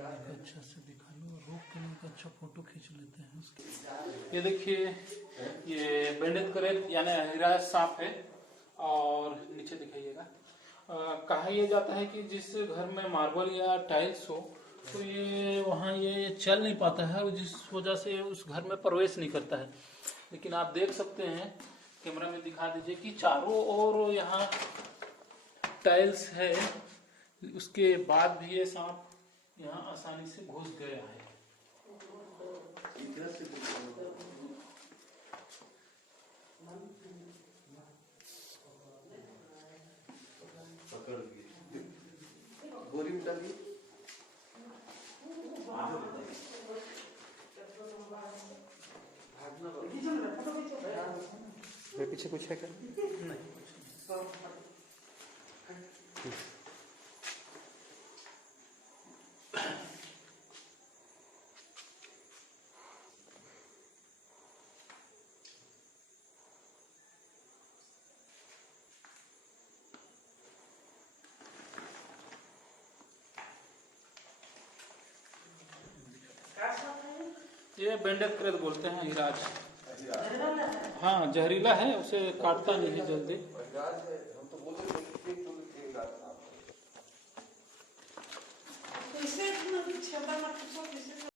अच्छा से दिखा लो, रोक के नहीं तो अच्छा फोटो खींच लेते हैं उसके। ये देखिए, ये बैंडेज करेट यानी हिराज सांप है। और नीचे दिखाइएगा, कहा यह जाता है कि जिस घर में मार्बल या टाइल्स हो तो ये वहाँ ये चल नहीं पाता है और जिस वजह से उस घर में प्रवेश नहीं करता है। लेकिन आप देख सकते हैं, कैमरा में दिखा दीजिए कि चारों ओर यहाँ टाइल्स है, उसके बाद भी ये सांप यहाँ आसानी से घुस गया है। गोली उठा ली। पीछे कुछ है क्या? नहीं, ये बैंडेज करेट बोलते हैं, हिराज। हाँ, जहरीला है, उसे काटता नहीं है जल्दी।